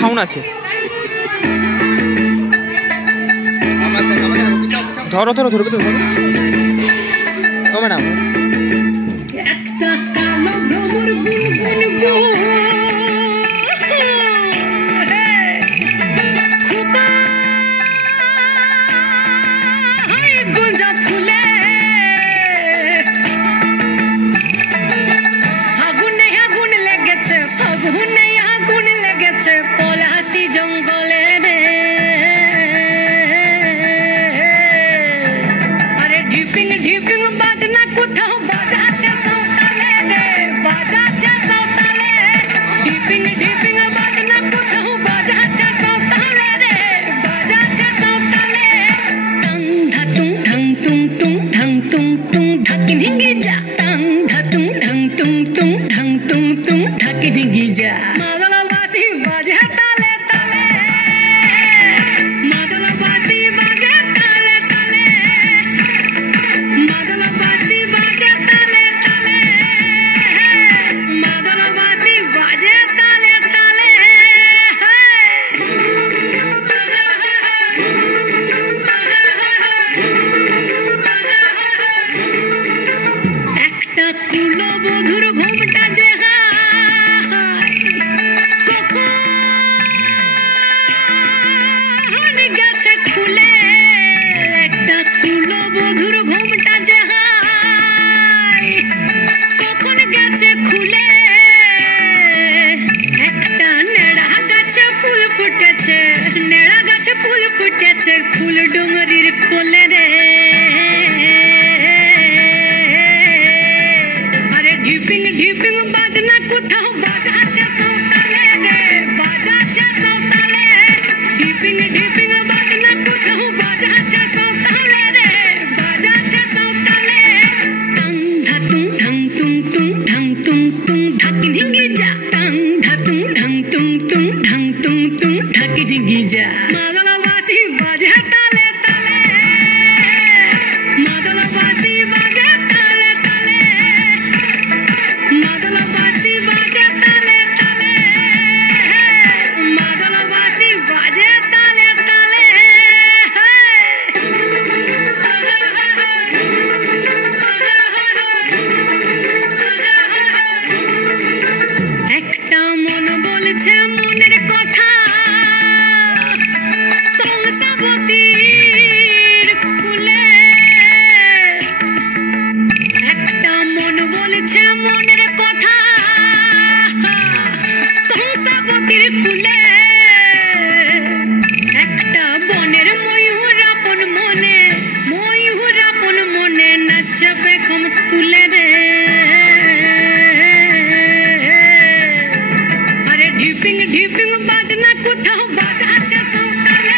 সাউন্ড আছে। ধরো ধরো ধরবে তো ধরো। ও ম্যাডাম একটা কালো ভ্রমর গুনগুন গো খুবা হাই গোঁজা ফুলে আগুনে আগুন লেগেছে, আগুনে আগুন লেগেছে পলাশি জঙ্গলে রে। আরে ঢিপিং ঢিপিং বাজনা কোথাও বাজাচ্ছে সাঁওতালে রে, বাজাচ্ছে সাঁওতালে। ঢিপিং ঢিপিং বাজনা কোথাও বাজাচ্ছে সাঁওতালে রে, বাজাচ্ছে সাঁওতালে। টাং ধাতুং ঢং তুং তুং ঢং তুং তুং ঢাকি ঢিঙ্গি যা, টাং ধাতুং ঢং তুং তুং ঢং তুং তুং ঢাকি ঢিঙ্গি যা। মাদলবাসী বাজে তালে তালে, মাদলবাসী বাজে তালে তালে, মাদলবাসী বাজে তালে তালে, মাদলবাসী বাজে তালে তালে। একটা কুলবধূর ঘোমটা যে হায় কখন গেছে খুলে, একটা কুলবধূর ঘোমটা যে হায় কখন গেছে খুলে। একটা নেড়া গাছে ফুল ফুটেছে, নেড়া গাছে ফুল ফুটেছে ফুল ডুঙরির কোলে রে। আরে ঢিপিং ঢিপিং বাজনা কোথাও বাজাচ্ছে সাঁওতালে রে, বাজাচ্ছে সাঁওতালে। ঢিপিং ঢিপিং বাজনা কোথাও বাজাচ্ছে সাঁওতালে রে, বাজাচ্ছে সাঁওতালে। টাং ধাতুং ঢং তুং তুং ঢং তুং তুং ঢাকি ঢিঙ্গি যা, টাং ধাতুং ঢং তুং তুং ঢং তুং তুং ঢাকি ঢিঙ্গি যা। মাদলবাসী বাজে তালে তালে, মাদলবাসী বাজে তালে তালে, মাদলবাসী বাজে তালে তালে, মাদলবাসী বাজে তালে তালে। একটা মন বলছে মনের কথা কংসাবতীর কুলে, একটা মন বলছে মনের কথা কংসাবতীর কুলে। একটা বনের ময়ূর আপন মনে, ময়ূর আপন মনে নাচবে কম তুলে রে। আরে ঢিপিং ঢিপিং বাজনা কোথাও বাজাচ্ছে সাঁওতালে